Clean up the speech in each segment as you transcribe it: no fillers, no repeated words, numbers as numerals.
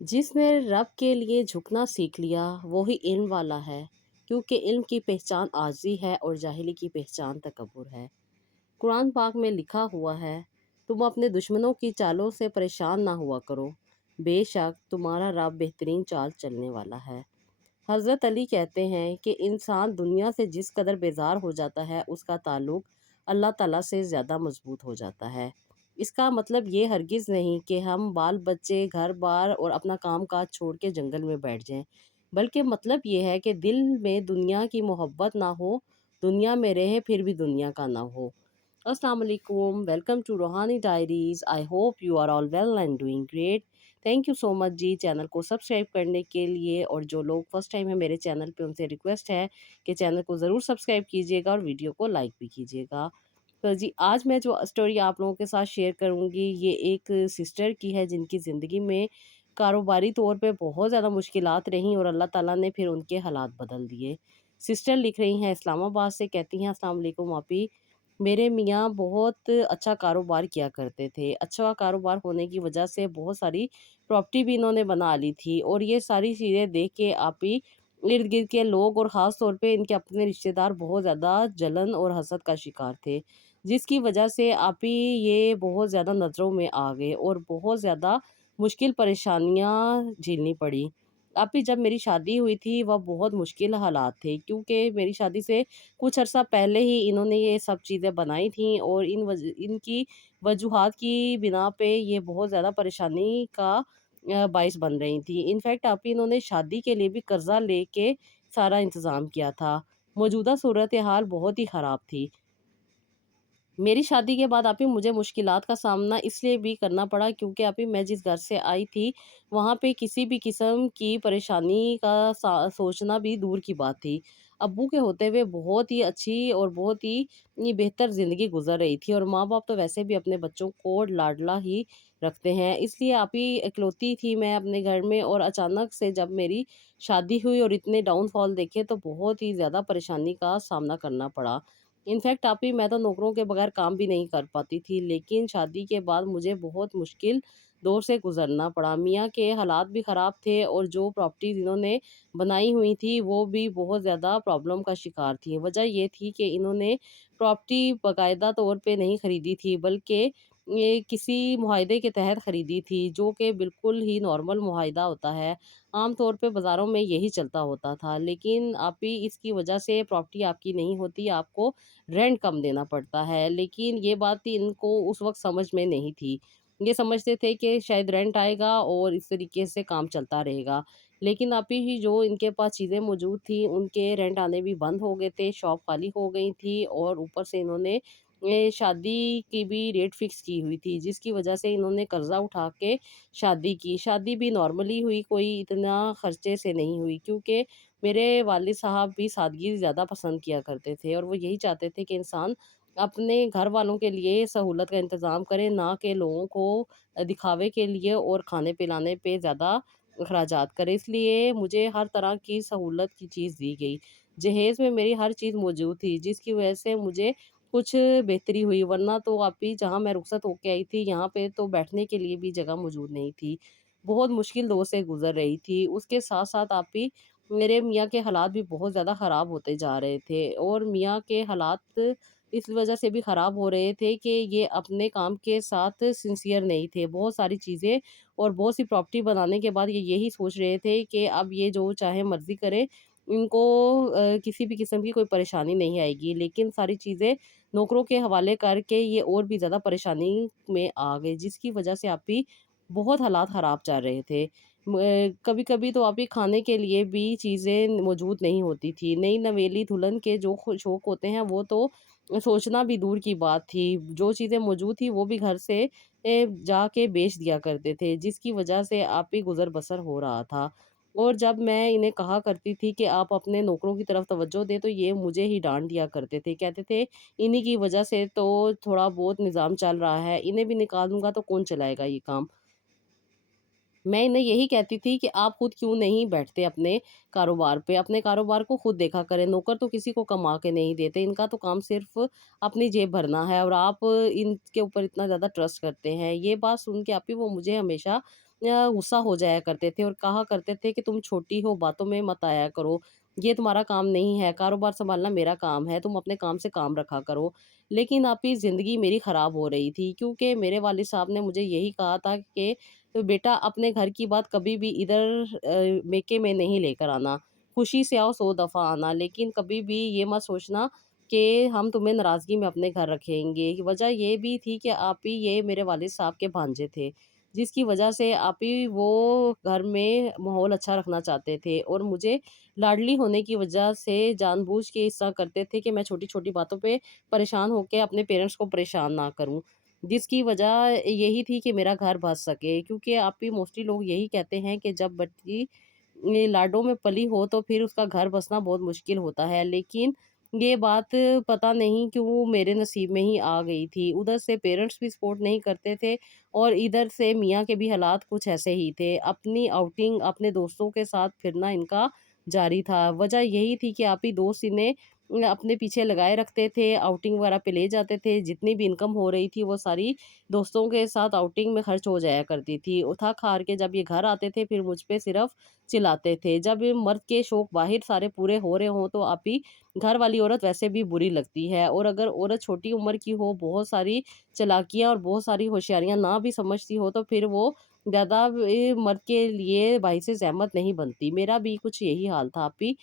जिस ने रब के लिए झुकना सीख लिया वो ही इल्म वाला है, क्योंकि इल्म की पहचान आजी है और जाहिली की पहचान तकब्बुर है। कुरान पाक में लिखा हुआ है, तुम अपने दुश्मनों की चालों से परेशान ना हुआ करो, बेशक तुम्हारा रब बेहतरीन चाल चलने वाला है। हज़रत अली कहते हैं कि इंसान दुनिया से जिस कदर बेजार हो जाता है उसका ताल्लुक अल्लाह ताला से ज़्यादा मजबूत हो जाता है। इसका मतलब ये हरगिज़ नहीं कि हम बाल बच्चे घर बार और अपना काम काज छोड़ के जंगल में बैठ जाएं, बल्कि मतलब ये है कि दिल में दुनिया की मोहब्बत ना हो, दुनिया में रहे फिर भी दुनिया का ना हो। अस्सलाम वालेकुम, welcome to Roohani diaries. I hope you are all well and doing great. Thank you so much जी चैनल को सब्सक्राइब करने के लिए, और जो लोग फर्स्ट टाइम है मेरे चैनल पे उनसे रिक्वेस्ट है कि चैनल को ज़रूर सब्सक्राइब कीजिएगा और वीडियो को लाइक भी कीजिएगा। तो जी आज मैं जो स्टोरी आप लोगों के साथ शेयर करूँगी ये एक सिस्टर की है जिनकी ज़िंदगी में कारोबारी तौर पे बहुत ज़्यादा मुश्किलात रहीं और अल्लाह ताला ने फिर उनके हालात बदल दिए। सिस्टर लिख रही हैं इस्लामाबाद से, कहती हैं अस्सलाम वालेकुम आपी, मेरे मियाँ बहुत अच्छा कारोबार किया करते थे। अच्छा कारोबार होने की वजह से बहुत सारी प्रॉपर्टी भी इन्होंने बना ली थी, और ये सारी चीज़ें देख के आप ही इर्द-गिर्द के लोग और ख़ास तौर पे इनके अपने रिश्तेदार बहुत ज़्यादा जलन और हसद का शिकार थे। जिसकी वजह से आप ही ये बहुत ज़्यादा नज़रों में आ गए और बहुत ज़्यादा मुश्किल परेशानियाँ झेलनी पड़ी। आप ही जब मेरी शादी हुई थी वह बहुत मुश्किल हालात थे, क्योंकि मेरी शादी से कुछ अर्सा पहले ही इन्होंने ये सब चीज़ें बनाई थीं और इनकी वजूहात की बिना पे ये बहुत ज़्यादा परेशानी का बाइस बन रही थी। इनफैक्ट आप ही इन्होंने शादी के लिए भी कर्ज़ा लेके सारा इंतज़ाम किया था। मौजूदा सूरत हाल बहुत ही ख़राब थी। मेरी शादी के बाद आप ही मुझे मुश्किलात का सामना इसलिए भी करना पड़ा, क्योंकि आप ही मैं जिस घर से आई थी वहाँ पे किसी भी किस्म की परेशानी का सोचना भी दूर की बात थी। अब्बू के होते हुए बहुत ही अच्छी और बहुत ही बेहतर ज़िंदगी गुजर रही थी, और माँ बाप तो वैसे भी अपने बच्चों को लाडला ही रखते हैं। इसलिए आप ही इकलौती थी मैं अपने घर में, और अचानक से जब मेरी शादी हुई और इतने डाउनफॉल देखे तो बहुत ही ज़्यादा परेशानी का सामना करना पड़ा। इनफैक्ट आप ही मैं तो नौकरों के बगैर काम भी नहीं कर पाती थी, लेकिन शादी के बाद मुझे बहुत मुश्किल दौर से गुजरना पड़ा। मियाँ के हालात भी ख़राब थे और जो प्रॉपर्टीज़ इन्होंने बनाई हुई थी वो भी बहुत ज़्यादा प्रॉब्लम का शिकार थी। वजह ये थी कि इन्होंने प्रॉपर्टी बाकायदा तौर पे नहीं खरीदी थी, बल्कि ये किसी मुआहदे के तहत खरीदी थी, जो कि बिल्कुल ही नॉर्मल मुआहदा होता है। आम तौर पे बाज़ारों में यही चलता होता था, लेकिन आप ही इसकी वजह से प्रॉपर्टी आपकी नहीं होती, आपको रेंट कम देना पड़ता है। लेकिन ये बात इनको उस वक़्त समझ में नहीं थी। ये समझते थे कि शायद रेंट आएगा और इस तरीके से काम चलता रहेगा। लेकिन अभी ही जो इनके पास चीज़ें मौजूद थी, उनके रेंट आने भी बंद हो गए थे, शॉप खाली हो गई थी, और ऊपर से इन्होंने शादी की भी डेट फ़िक्स की हुई थी, जिसकी वजह से इन्होंने कर्ज़ा उठा के शादी की। शादी भी नॉर्मली हुई, कोई इतना खर्चे से नहीं हुई, क्योंकि मेरे वालिद साहब भी सादगी ज़्यादा पसंद किया करते थे, और वो यही चाहते थे कि इंसान अपने घर वालों के लिए सहूलत का इंतज़ाम करे, ना कि लोगों को दिखावे के लिए और खाने-पिलाने पे ज़्यादा अखराजात करे। इसलिए मुझे हर तरह की सहूलत की चीज़ दी गई। जहेज़ में मेरी हर चीज़ मौजूद थी, जिसकी वजह से मुझे कुछ बेहतरी हुई, वरना तो आप ही जहाँ मैं रुखसत होके आई थी, यहाँ पे तो बैठने के लिए भी जगह मौजूद नहीं थी। बहुत मुश्किल दौर से गुज़र रही थी। उसके साथ-साथ आप ही मेरे मियाँ के हालात भी बहुत ज़्यादा ख़राब होते जा रहे थे, और मियाँ के हालात इस वजह से भी ख़राब हो रहे थे कि ये अपने काम के साथ सिंसियर नहीं थे। बहुत सारी चीज़ें और बहुत सी प्रॉपर्टी बनाने के बाद ये यही सोच रहे थे कि अब ये जो चाहे मर्ज़ी करें, इनको किसी भी किस्म की कोई परेशानी नहीं आएगी। लेकिन सारी चीज़ें नौकरों के हवाले करके ये और भी ज़्यादा परेशानी में आ गए, जिसकी वजह से आप ही बहुत हालात ख़राब चल रहे थे। कभी-कभी तो आप ही खाने के लिए भी चीज़ें मौजूद नहीं होती थी। नई नवेली दुल्हन के जो शौक होते हैं वो तो सोचना भी दूर की बात थी। जो चीज़ें मौजूद थी वो भी घर से जाके बेच दिया करते थे, जिसकी वजह से आप ही गुज़र-बसर हो रहा था। और जब मैं इन्हें कहा करती थी कि आप अपने नौकरों की तरफ तवज्जो दें, तो ये मुझे ही डाँट दिया करते थे। कहते थे इन्हीं की वजह से तो थोड़ा बहुत निज़ाम चल रहा है, इन्हें भी निकाल दूँगा तो कौन चलाएगा ये काम। मैं इन्हें यही कहती थी कि आप खुद क्यों नहीं बैठते अपने कारोबार पे, अपने कारोबार को खुद देखा करें, नौकर तो किसी को कमा के नहीं देते, इनका तो काम सिर्फ़ अपनी जेब भरना है, और आप इनके ऊपर इतना ज़्यादा ट्रस्ट करते हैं। ये बात सुन के आप ही वो मुझे हमेशा गुस्सा हो जाया करते थे और कहा करते थे कि तुम छोटी हो, बातों में मत आया करो, ये तुम्हारा काम नहीं है, कारोबार सँभालना मेरा काम है, तुम अपने काम से काम रखा करो। लेकिन आपकी ज़िंदगी मेरी ख़राब हो रही थी, क्योंकि मेरे वालिद साहब ने मुझे यही कहा था कि बेटा अपने घर की बात कभी भी इधर मेके में नहीं लेकर आना। खुशी से आओ 100 दफ़ा आना, लेकिन कभी भी ये मत सोचना कि हम तुम्हें नाराज़गी में अपने घर रखेंगे। वजह ये भी थी कि आप ही ये मेरे वालिद साहब के भांजे थे, जिसकी वजह से आप ही वो घर में माहौल अच्छा रखना चाहते थे और मुझे लाडली होने की वजह से जानबूझ के ऐसा करते थे कि मैं छोटी-छोटी बातों पे परेशान होके अपने पेरेंट्स को परेशान ना करूँ। जिसकी वजह यही थी कि मेरा घर बस सके, क्योंकि आप ही मोस्टली लोग यही कहते हैं कि जब बच्ची ये लाडों में पली हो तो फिर उसका घर बसना बहुत मुश्किल होता है। लेकिन ये बात पता नहीं क्यों मेरे नसीब में ही आ गई थी। उधर से पेरेंट्स भी सपोर्ट नहीं करते थे और इधर से मियाँ के भी हालात कुछ ऐसे ही थे। अपनी आउटिंग अपने दोस्तों के साथ फिरना इनका जारी था। वजह यही थी कि आप ही दोस्त इन्हें अपने पीछे लगाए रखते थे, आउटिंग वगैरह पे ले जाते थे। जितनी भी इनकम हो रही थी वो सारी दोस्तों के साथ आउटिंग में खर्च हो जाया करती थी। और थक-हार के जब ये घर आते थे फिर मुझ पे सिर्फ़ चिल्लाते थे। जब ये मर्द के शौक बाहर सारे पूरे हो रहे हों तो आप ही घर वाली औरत वैसे भी बुरी लगती है, और अगर औरत छोटी उम्र की हो, बहुत सारी चालाकियाँ और बहुत सारी होशियारियाँ ना भी समझती हो तो फिर वो ज़्यादा मर्द के लिए बाइस ज़हमत नहीं बनती। मेरा भी कुछ यही हाल था। आप ही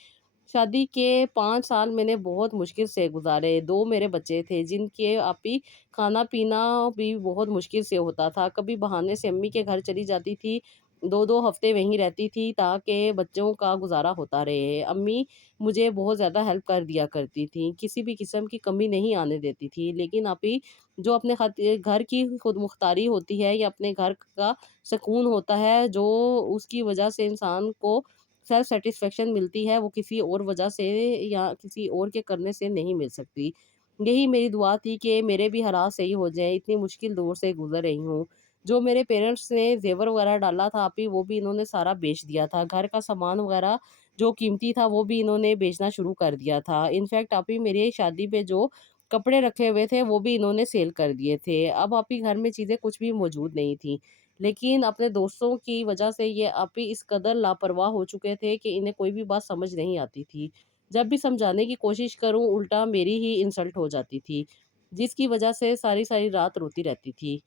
शादी के 5 साल मैंने बहुत मुश्किल से गुज़ारे। 2 मेरे बच्चे थे जिनके आप ही खाना-पीना भी बहुत मुश्किल से होता था। कभी बहाने से अम्मी के घर चली जाती थी, 2-2 हफ़्ते वहीं रहती थी ताकि बच्चों का गुज़ारा होता रहे। अम्मी मुझे बहुत ज़्यादा हेल्प कर दिया करती थीं, किसी भी किस्म की कमी नहीं आने देती थी। लेकिन आप ही जो अपने घर की खुदमुख्तारी होती है या अपने घर का सुकून होता है, जो उसकी वजह से इंसान को सेल्फ सैटिस्फैक्शन मिलती है, वो किसी और वजह से या किसी और के करने से नहीं मिल सकती। यही मेरी दुआ थी कि मेरे भी हालात सही हो जाएँ, इतनी मुश्किल दौर से गुज़र रही हूँ। जो मेरे पेरेंट्स ने ज़ेवर वगैरह डाला था अभी वो भी इन्होंने सारा बेच दिया था। घर का सामान वगैरह जो कीमती था वो भी इन्होंने बेचना शुरू कर दिया था। इनफैक्ट अभी मेरी शादी पे जो कपड़े रखे हुए थे वो भी इन्होंने सेल कर दिए थे। अब अभी घर में चीज़ें कुछ भी मौजूद नहीं थी। लेकिन अपने दोस्तों की वजह से ये आप ही इस कदर लापरवाह हो चुके थे कि इन्हें कोई भी बात समझ नहीं आती थी। जब भी समझाने की कोशिश करूँ उल्टा मेरी ही इंसल्ट हो जाती थी, जिसकी वजह से सारी-सारी रात रोती रहती थी।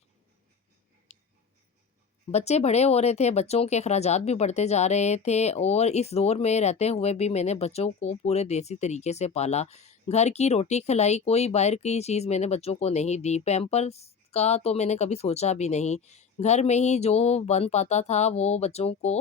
बच्चे बड़े हो रहे थे, बच्चों के अखराजात भी बढ़ते जा रहे थे और इस दौर में रहते हुए भी मैंने बच्चों को पूरे देसी तरीके से पाला। घर की रोटी खिलाई, कोई बाहर की चीज़ मैंने बच्चों को नहीं दी। पैम्पर्स का तो मैंने कभी सोचा भी नहीं। घर में ही जो बन पाता था वो बच्चों को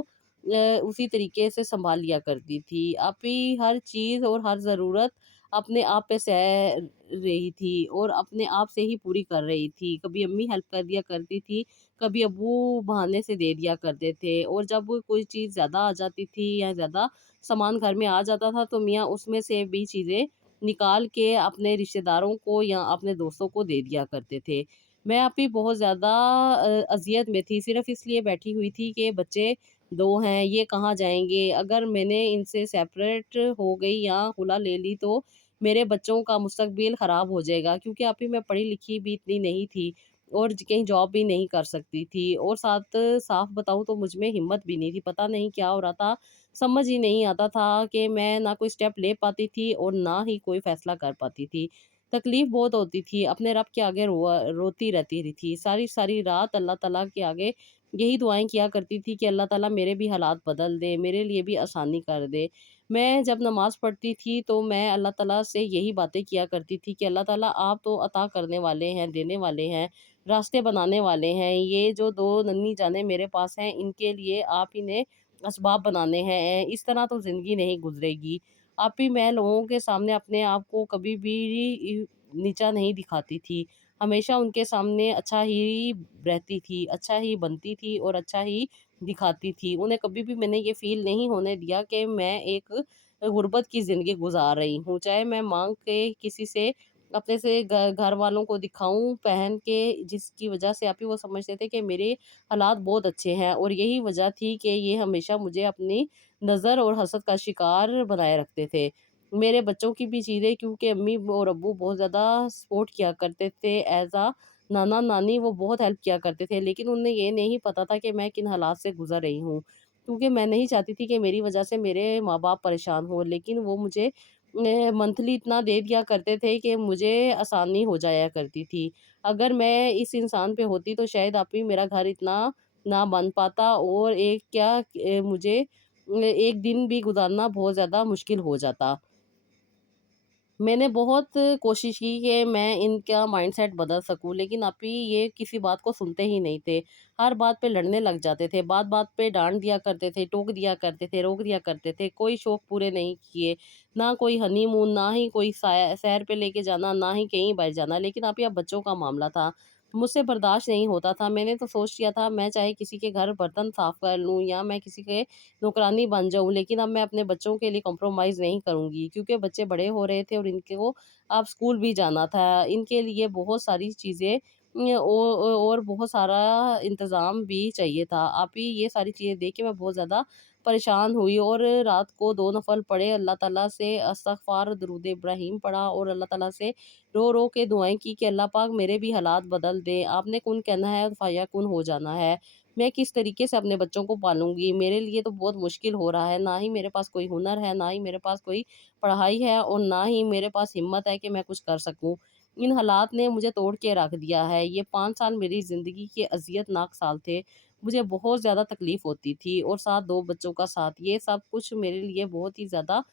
उसी तरीके से सँभाल लिया करती थी। अभी हर चीज़ और हर ज़रूरत अपने आप पे सह रही थी और अपने आप से ही पूरी कर रही थी। कभी अम्मी हेल्प कर दिया करती थी, कभी अब्बू बहाने से दे दिया करते थे, और जब कोई चीज़ ज़्यादा आ जाती थी या ज़्यादा सामान घर में आ जाता था तो मियाँ उसमें से भी चीज़ें निकाल के अपने रिश्तेदारों को या अपने दोस्तों को दे दिया करते थे। मैं अभी बहुत ज़्यादा अज़ियत में थी, सिर्फ़ इसलिए बैठी हुई थी कि बच्चे 2 हैं, ये कहाँ जाएँगे? अगर मैंने इनसे सेपरेट हो गई या खुला ले ली तो मेरे बच्चों का मुस्तकबिल ख़राब हो जाएगा, क्योंकि अभी मैं पढ़ी-लिखी भी इतनी नहीं थी और कहीं जॉब भी नहीं कर सकती थी, और साथ साफ बताऊँ तो मुझ में हिम्मत भी नहीं थी। पता नहीं क्या हो रहा था, समझ ही नहीं आता था कि मैं ना कोई स्टेप ले पाती थी और ना ही कोई फ़ैसला कर पाती थी। तकलीफ़ बहुत होती थी, अपने रब के आगे रोती रहती रही थी। सारी-सारी रात अल्लाह ताला के आगे यही दुआएँ किया करती थी कि अल्लाह ताला मेरे भी हालात बदल दे, मेरे लिए भी आसानी कर दे। मैं जब नमाज़ पढ़ती थी तो मैं अल्लाह ताला से यही बातें किया करती थी कि अल्लाह ताला आप तो अता करने वाले हैं, देने वाले हैं, रास्ते बनाने वाले हैं। ये जो 2 नन्ही जानें मेरे पास हैं इनके लिए आप इन्हें असबाब बनाने हैं। इस तरह तो ज़िंदगी नहीं गुज़रेगी। आप ही मैं लोगों के सामने अपने आप को कभी भी नीचा नहीं दिखाती थी। हमेशा उनके सामने अच्छा ही रहती थी, अच्छा ही बनती थी और अच्छा ही दिखाती थी। उन्हें कभी भी मैंने ये फ़ील नहीं होने दिया कि मैं एक गुर्बत की ज़िंदगी गुज़ार रही हूँ। चाहे मैं माँग के किसी से अपने से घर वालों को दिखाऊँ पहन के, जिसकी वजह से आप ही वो समझते थे कि मेरे हालात बहुत अच्छे हैं, और यही वजह थी कि ये हमेशा मुझे अपनी नज़र और हसद का शिकार बनाए रखते थे। मेरे बच्चों की भी चीज़ें, क्योंकि अम्मी और अब्बू बहुत ज़्यादा सपोर्ट किया करते थे, ऐज़ अ नाना नानी वो बहुत हेल्प किया करते थे, लेकिन उन्हें ये नहीं पता था कि मैं किन हालात से गुजर रही हूँ, क्योंकि मैं नहीं चाहती थी कि मेरी वजह से मेरे माँ बाप परेशान हो। लेकिन वो मुझे मंथली इतना दे दिया करते थे कि मुझे आसानी हो जाया करती थी। अगर मैं इस इंसान पे होती तो शायद आप ही मेरा घर इतना ना बन पाता, और एक क्या मुझे एक दिन भी गुज़ारना बहुत ज़्यादा मुश्किल हो जाता। मैंने बहुत कोशिश की कि मैं इनका माइंडसेट बदल सकूँ, लेकिन अभी ये किसी बात को सुनते ही नहीं थे। हर बात पे लड़ने लग जाते थे, बात-बात पे डाँट दिया करते थे, टोक दिया करते थे, रोक दिया करते थे। कोई शौक पूरे नहीं किए, ना कोई हनीमून, ना ही कोई सैर पे लेके जाना, ना ही कहीं बाहर जाना। लेकिन अभी अब बच्चों का मामला था, मुझसे बर्दाश्त नहीं होता था। मैंने तो सोच लिया था, मैं चाहे किसी के घर बर्तन साफ़ कर लूँ या मैं किसी के नौकरानी बन जाऊँ, लेकिन अब मैं अपने बच्चों के लिए कॉम्प्रोमाइज़ नहीं करूँगी, क्योंकि बच्चे बड़े हो रहे थे और इनको अब स्कूल भी जाना था। इनके लिए बहुत सारी चीज़ें और बहुत सारा इंतज़ाम भी चाहिए था। आप ही ये सारी चीज़ें देख के मैं बहुत ज़्यादा परेशान हुई, और रात को 2 नफ़ल पढ़े, अल्लाह ताला से इस्तग़फ़ार, दुरूद इब्राहीम पढ़ा, और अल्लाह ताला से रो-रो के दुआएँ की कि अल्लाह पाक मेरे भी हालात बदल दे। आपने कुन कहना है, फ़याकुन हो जाना है। मैं किस तरीके से अपने बच्चों को पालूँगी? मेरे लिए तो बहुत मुश्किल हो रहा है, ना ही मेरे पास कोई हुनर है, ना ही मेरे पास कोई पढ़ाई है, और ना ही मेरे पास हिम्मत है कि मैं कुछ कर सकूँ। इन हालात ने मुझे तोड़ के रख दिया है। ये 5 साल मेरी ज़िंदगी के अज़ियतनाक साल थे। मुझे बहुत ज़्यादा तकलीफ़ होती थी, और साथ 2 बच्चों का साथ, ये सब कुछ मेरे लिए बहुत ही ज़्यादा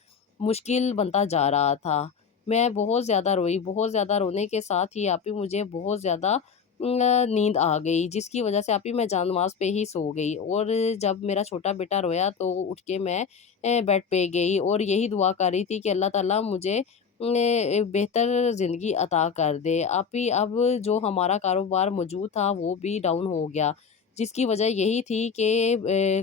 मुश्किल बनता जा रहा था। मैं बहुत ज़्यादा रोई, बहुत ज़्यादा रोने के साथ ही आप ही मुझे बहुत ज़्यादा नींद आ गई, जिसकी वज़ह से आप ही मैं जानमाज़ पे ही सो गई, और जब मेरा छोटा बेटा रोया तो उठ के मैं बेड पे गई, और यही दुआ कर रही थी कि अल्लाह ताला मुझे बेहतर ज़िंदगी अता कर दे। आप ही अब जो हमारा कारोबार मौजूद था वो भी डाउन हो गया, जिसकी वजह यही थी कि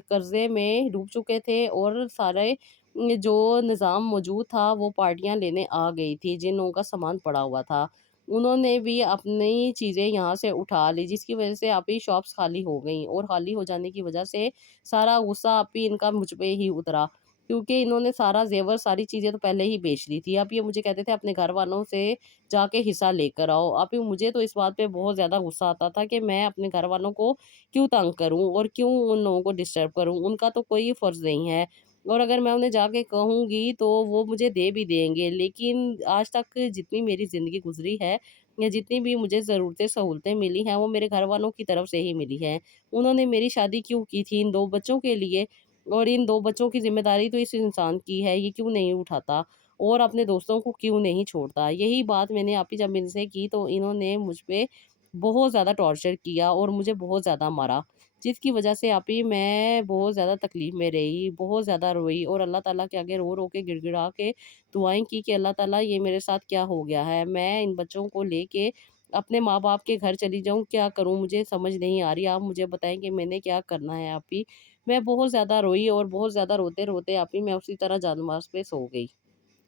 कर्ज़े में डूब चुके थे, और सारे जो निज़ाम मौजूद था वो पार्टियाँ लेने आ गई थी, जिन लोगों का सामान पड़ा हुआ था। उन्होंने भी अपनी चीज़ें यहाँ से उठा ली, जिसकी वज़ह से आप ही शॉप्स खाली हो गईं, और खाली हो जाने की वज़ह से सारा गुस्सा आप ही इनका मुझ पे ही उतरा। क्योंकि इन्होंने सारा ज़ेवर, सारी चीज़ें तो पहले ही बेच ली थी। अब ये मुझे कहते थे अपने घर वालों से जाके हिस्सा लेकर आओ। अब ये मुझे तो इस बात पे बहुत ज़्यादा गुस्सा आता था कि मैं अपने घर वालों को क्यों तंग करूँ, और क्यों उन लोगों को डिस्टर्ब करूँ? उनका तो कोई फ़र्ज़ नहीं है, और अगर मैं उन्हें जाके कहूँगी तो वो मुझे दे भी देंगे। लेकिन आज तक जितनी मेरी ज़िंदगी गुज़री है, या जितनी भी मुझे ज़रूरतें, सहूलतें मिली हैं, वो मेरे घर वालों की तरफ से ही मिली हैं। उन्होंने मेरी शादी क्यों की थी? इन 2 बच्चों के लिए, और इन 2 बच्चों की ज़िम्मेदारी तो इस इंसान की है, ये क्यों नहीं उठाता, और अपने दोस्तों को क्यों नहीं छोड़ता? यही बात मैंने आप ही जब इनसे की तो इन्होंने मुझ पे बहुत ज़्यादा टॉर्चर किया, और मुझे बहुत ज़्यादा मारा, जिसकी वज़ह से आप ही मैं बहुत ज़्यादा तकलीफ़ में रही, बहुत ज़्यादा रोई, और अल्लाह ताला के आगे रो-रो के, गिड़गिड़ा के दुआएँ की कि अल्लाह ताला ये मेरे साथ क्या हो गया है? मैं इन बच्चों को लेके अपने माँ-बाप के घर चली जाऊँ, क्या करूँ? मुझे समझ नहीं आ रही। आप मुझे बताएँ कि मैंने क्या करना है आप ही? मैं बहुत ज़्यादा रोई, और बहुत ज़्यादा रोते-रोते आप ही मैं उसी तरह जानमाज़ पे सो गई।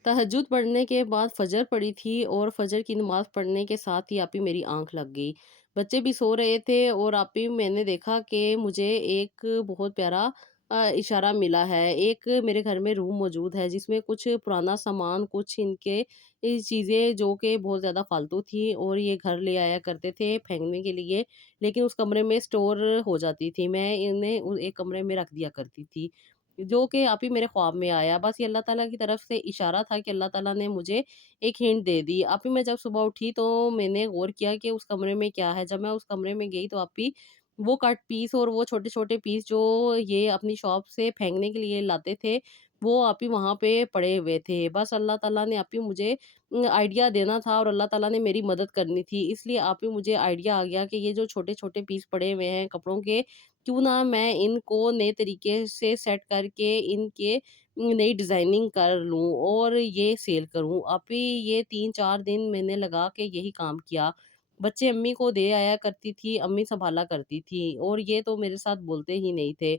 तहज्जुद पढ़ने के बाद फ़जर पड़ी थी, और फ़जर की नमाज़ पढ़ने के साथ ही आप ही मेरी आँख लग गई। बच्चे भी सो रहे थे, और आप ही मैंने देखा कि मुझे एक बहुत प्यारा इशारा मिला है। एक मेरे घर में रूम मौजूद है, जिसमें कुछ पुराना सामान, कुछ इनके चीज़ें जो कि बहुत ज़्यादा फ़ालतू थी, और ये घर ले आया करते थे फेंकने के लिए, लेकिन उस कमरे में स्टोर हो जाती थी। मैं इन्हें एक कमरे में रख दिया करती थी। जो कि आप ही मेरे ख्वाब में आया। बस ये अल्लाह ताला की तरफ से इशारा था कि अल्लाह ताला ने मुझे एक हिंट दे दी। आप ही मैं जब सुबह उठी तो मैंने गौर किया कि उस कमरे में क्या है। जब मैं उस कमरे में गई तो आप ही वो कट पीस और वो छोटे-छोटे पीस जो ये अपनी शॉप से फेंकने के लिए लाते थे, वो आप ही वहाँ पे पड़े हुए थे। बस अल्लाह ताला ने आप ही मुझे आइडिया देना था, और अल्लाह ताला ने मेरी मदद करनी थी। इसलिए आप ही मुझे आइडिया आ गया कि ये जो छोटे-छोटे पीस पड़े हुए हैं कपड़ों के, क्यों ना मैं इनको नए तरीके से सेट करके इनके नई डिज़ाइनिंग कर लूँ और ये सेल करूँ। अभी ये 3-4 दिन मैंने लगा के यही काम किया। बच्चे अम्मी को दे आया करती थी, अम्मी सँभाला करती थी, और ये तो मेरे साथ बोलते ही नहीं थे।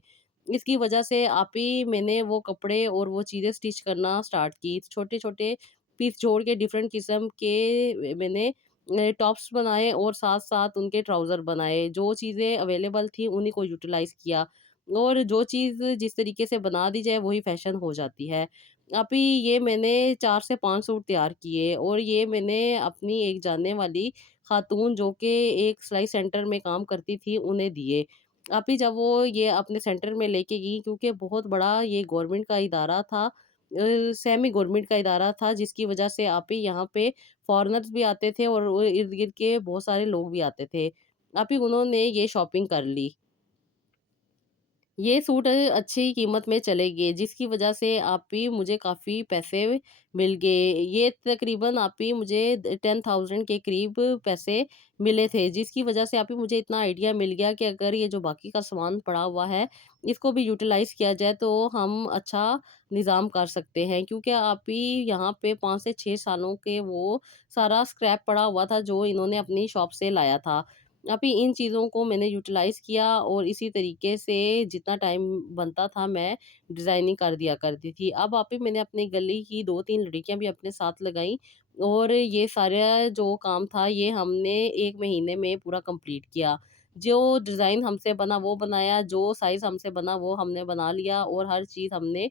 इसकी वजह से आप ही मैंने वो कपड़े और वो चीज़ें स्टिच करना स्टार्ट की। छोटे-छोटे पीस जोड़ के डिफ़रेंट किस्म के मैंने टॉप्स बनाए, और साथ-साथ उनके ट्राउज़र बनाए। जो चीज़ें अवेलेबल थी उन्हीं को यूटिलाइज़ किया, और जो चीज़ जिस तरीके से बना दी जाए वही फ़ैशन हो जाती है। अभी ये मैंने 4 से 5 सूट तैयार किए, और ये मैंने अपनी एक जानने वाली خاتون جو کہ ایک سلائی سینٹر میں کام کرتی تھی انہیں دیے۔ آپی جب وہ یہ اپنے سینٹر میں لے کے گئی، کیونکہ بہت بڑا یہ گورنمنٹ کا ادارہ تھا، سیمی گورنمنٹ کا ادارہ تھا، جس کی وجہ سے آپی یہاں پہ فارنرز بھی آتے تھے اور ارد گرد کے بہت سارے لوگ بھی آتے تھے۔ آپی انہوں نے یہ شاپنگ کر لی۔ یہ سوٹ اچھی قیمت میں چلے گئے، جس کی وجہ سے آپی مجھے کافی پیسے مل گئے۔ یہ تقریباً آپی مجھے 10,000 کے قریب پیسے ملے تھے، جس کی وجہ سے آپی مجھے اتنا آئیڈیا مل گیا کہ اگر یہ جو باقی کا سامان پڑا ہوا ہے اس کو بھی یوٹیلائز کیا جائے تو ہم اچھا نظام کر سکتے ہیں، کیونکہ آپی یہاں پہ 5 سے 6 سالوں کے وہ سارا اسکریپ پڑا ہوا تھا جو انہوں نے اپنی شاپ سے لایا تھا۔ ابھی ان چیزوں کو میں نے یوٹیلائز کیا اور اسی طریقے سے جتنا ٹائم بنتا تھا میں ڈیزائننگ کر دیا کرتی تھی۔ اب آپی میں نے اپنی گلی کی 2-3 لڑکیاں بھی اپنے ساتھ لگائیں اور یہ سارا جو کام تھا یہ ہم نے 1 مہینے میں پورا کمپلیٹ کیا۔ جو ڈیزائن ہم سے بنا وہ بنایا، جو سائز ہم سے بنا وہ ہم نے بنا لیا اور ہر چیز ہم نے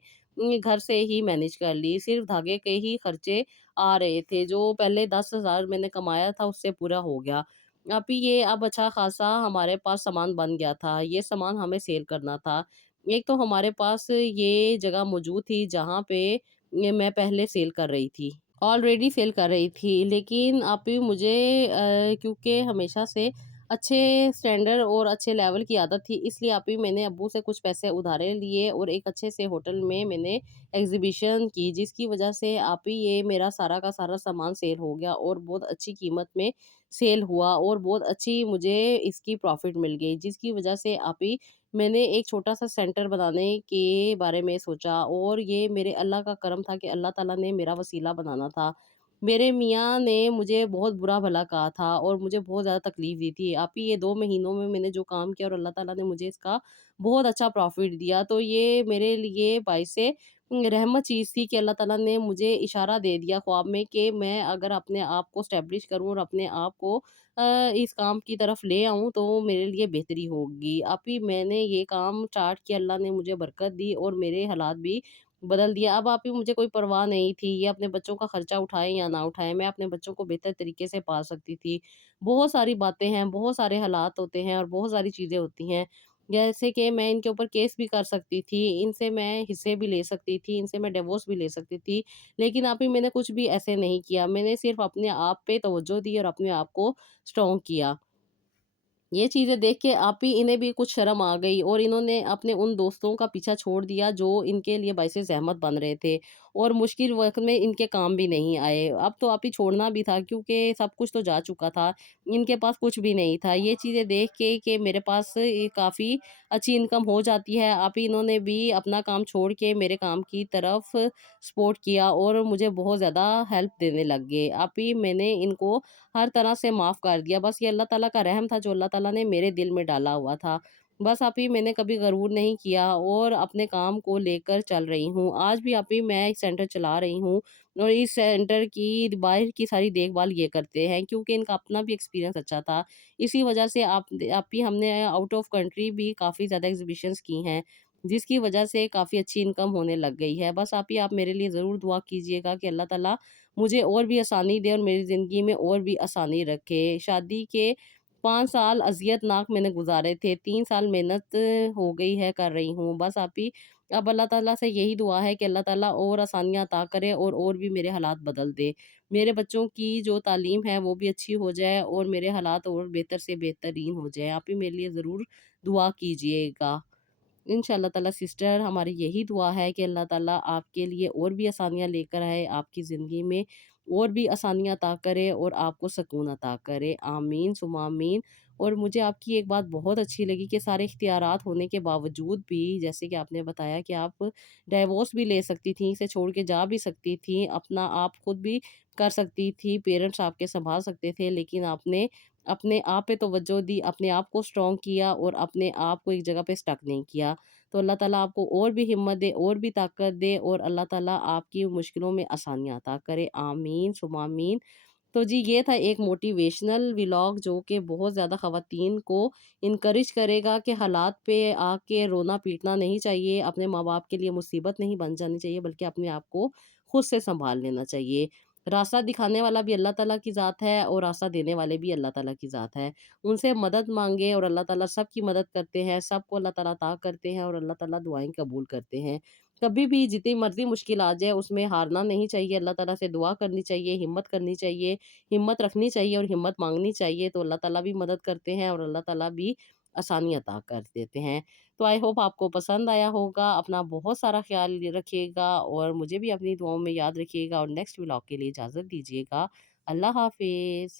گھر سے ہی مینیج کر لی۔ صرف دھاگے کے ہی خرچے آ رہے تھے، جو پہلے 10,000 میں نے کمایا تھا اس سے پورا ہو گیا۔ ابھی یہ اب اچھا خاصا ہمارے پاس سامان بن گیا تھا، یہ سامان ہمیں سیل کرنا تھا۔ ایک تو ہمارے پاس یہ جگہ موجود تھی جہاں پہ میں پہلے سیل کر رہی تھی، آلریڈی سیل کر رہی تھی، لیکن ابھی مجھے کیونکہ ہمیشہ سے اچھے سٹینڈرڈ اور اچھے لیول کی عادت تھی، اس لیے ابھی میں نے ابو سے کچھ پیسے ادھارے لیے اور ایک اچھے سے ہوٹل میں نے ایگزیبیشن کی، جس کی وجہ سے آپ ہی یہ میرا سارا کا سارا سامان سیل ہو گیا اور بہت اچھی قیمت میں سیل ہوا اور بہت اچھی مجھے اس کی پروفٹ مل گئی، جس کی وجہ سے آپ ہی میں نے ایک چھوٹا سا سینٹر بنانے کے بارے میں سوچا اور یہ میرے اللہ کا کرم تھا کہ اللہ تعالیٰ نے میرا وسیلہ بنانا تھا۔ میرے میاں نے مجھے بہت برا بھلا کہا تھا اور مجھے بہت زیادہ تکلیف دی تھی۔ آپ ہی یہ 2 مہینوں میں نے جو کام کیا اور اللہ تعالیٰ نے مجھے اس کا بہت اچھا پروفٹ دیا، تو یہ میرے لیے باعث رحمت چیز تھی کہ اللہ تعالیٰ نے مجھے اشارہ دے دیا خواب میں کہ میں اگر اپنے آپ کو اسٹیبلش کروں اور اپنے آپ کو اس کام کی طرف لے آؤں تو میرے لیے بہتری ہوگی۔ اب ہی میں نے یہ کام اسٹارٹ کیا، اللہ نے مجھے برکت دی اور میرے حالات بھی بدل دیا۔ اب آپ ہی مجھے کوئی پرواہ نہیں تھی یہ اپنے بچوں کا خرچہ اٹھائے یا نہ اٹھائے، میں اپنے بچوں کو بہتر طریقے سے پال سکتی تھی۔ بہت ساری باتیں ہیں، بہت سارے حالات ہوتے ہیں اور بہت ساری چیزیں ہوتی ہیں، جیسے کہ میں ان کے اوپر کیس بھی کر سکتی تھی، ان سے میں حصے بھی لے سکتی تھی، ان سے میں ڈیورس بھی لے سکتی تھی، لیکن آپ ہی میں نے کچھ بھی ایسے نہیں کیا۔ میں نے صرف اپنے آپ پہ توجہ دی اور اپنے آپ کو اسٹرانگ کیا۔ یہ چیزیں دیکھ کے آپ ہی انہیں بھی کچھ شرم آ گئی اور انہوں نے اپنے ان دوستوں کا پیچھا چھوڑ دیا جو ان کے لیے باعث زحمت بن رہے تھے اور مشکل وقت میں ان کے کام بھی نہیں آئے۔ اب تو آپ ہی چھوڑنا بھی تھا کیونکہ سب کچھ تو جا چکا تھا، ان کے پاس کچھ بھی نہیں تھا۔ یہ چیزیں دیکھ کے کہ میرے پاس کافی اچھی انکم ہو جاتی ہے، آپ ہی انہوں نے بھی اپنا کام چھوڑ کے میرے کام کی طرف سپورٹ کیا اور مجھے بہت زیادہ ہیلپ دینے لگ گئے۔ آپ ہی میں نے ان کو ہر طرح سے معاف کر دیا، بس یہ اللہ تعالیٰ کا رحم تھا جو اللہ تعالیٰ نے میرے دل میں ڈالا ہوا تھا۔ بس آپ ہی میں نے کبھی غرور نہیں کیا اور اپنے کام کو لے کر چل رہی ہوں۔ آج بھی آپ ہی میں ایک سینٹر چلا رہی ہوں اور اس سینٹر کی باہر کی ساری دیکھ بھال یہ کرتے ہیں کیونکہ ان کا اپنا بھی ایکسپیرینس اچھا تھا۔ اسی وجہ سے آپ ہی ہم نے آؤٹ آف کنٹری بھی کافی زیادہ ایگزیبیشنز کی ہیں، جس کی وجہ سے کافی اچھی انکم ہونے لگ گئی ہے۔ بس آپ میرے لیے ضرور دعا کیجیے گا کہ اللہ تعالیٰ مجھے اور بھی آسانی دے اور میری زندگی میں اور بھی آسانی رکھے۔ شادی کے 5 سال اذیت ناک میں نے گزارے تھے، 3 سال محنت ہو گئی ہے کر رہی ہوں۔ بس آپ ہی اب اللہ تعالیٰ سے یہی دعا ہے کہ اللہ تعالیٰ اور آسانیاں عطا کرے اور بھی میرے حالات بدل دے، میرے بچوں کی جو تعلیم ہے وہ بھی اچھی ہو جائے اور میرے حالات اور بہتر سے بہترین ہو جائے۔ آپ ہی میرے لیے ضرور دعا کیجیے گا۔ انشاءاللہ تعالیٰ سسٹر ہماری یہی دعا ہے کہ اللہ تعالیٰ آپ کے لیے اور بھی آسانیاں لے کر آئے، آپ کی زندگی میں اور بھی آسانیاں عطا کرے اور آپ کو سکون عطا کرے، آمین ثم آمین۔ اور مجھے آپ کی ایک بات بہت اچھی لگی کہ سارے اختیارات ہونے کے باوجود بھی، جیسے کہ آپ نے بتایا کہ آپ ڈیورس بھی لے سکتی تھیں، اسے چھوڑ کے جا بھی سکتی تھیں، اپنا آپ خود بھی کر سکتی تھی، پیرنٹس آپ کے سنبھال سکتے تھے، لیکن آپ نے اپنے آپ پہ توجہ دی، اپنے آپ کو اسٹرانگ کیا اور اپنے آپ کو ایک جگہ پہ اسٹک نہیں کیا۔ تو اللہ تعالیٰ آپ کو اور بھی ہمت دے اور بھی طاقت دے اور اللہ تعالیٰ آپ کی مشکلوں میں آسانیاں عطا کرے، آمین ثم آمین۔ تو جی یہ تھا ایک موٹیویشنل ولاگ جو کہ بہت زیادہ خواتین کو انکریج کرے گا کہ حالات پہ آ کے رونا پیٹنا نہیں چاہیے، اپنے ماں باپ کے لیے مصیبت نہیں بن جانی چاہیے، بلکہ اپنے آپ کو خود سے سنبھال لینا چاہیے۔ راستہ दिखाने वाला भी अल्लाह ताला की ज़ात है और रास्ता देने वाले भी अल्लाह ताला की ज़ात है। उनसे मदद माँगे और अल्लाह ताला सबकी मदद करते हैं, सबको अल्लाह ताला अता करते हैं और अल्लाह ताला दुआएँ कबूल करते हैं। कभी भी जितनी मर्ज़ी मुश्किल आ जाए उसमें हारना नहीं चाहिए, अल्लाह ताला से दुआ करनी चाहिए, हिम्मत करनी चाहिए, हिम्मत रखनी चाहिए और हिम्मत माँगनी चाहिए, तो अल्लाह ताला भी मदद करते हैं और अल्लाह ताला भी आसानी अता कर देते हैं। तो आई होप आपको पसंद आया होगा। अपना बहुत सारा ख़्याल रखिएगा और मुझे भी अपनी दुआओं में याद रखिएगा और नेक्स्ट व्लॉग के लिए इजाज़त दीजिएगा। अल्लाह हाफ़िज़।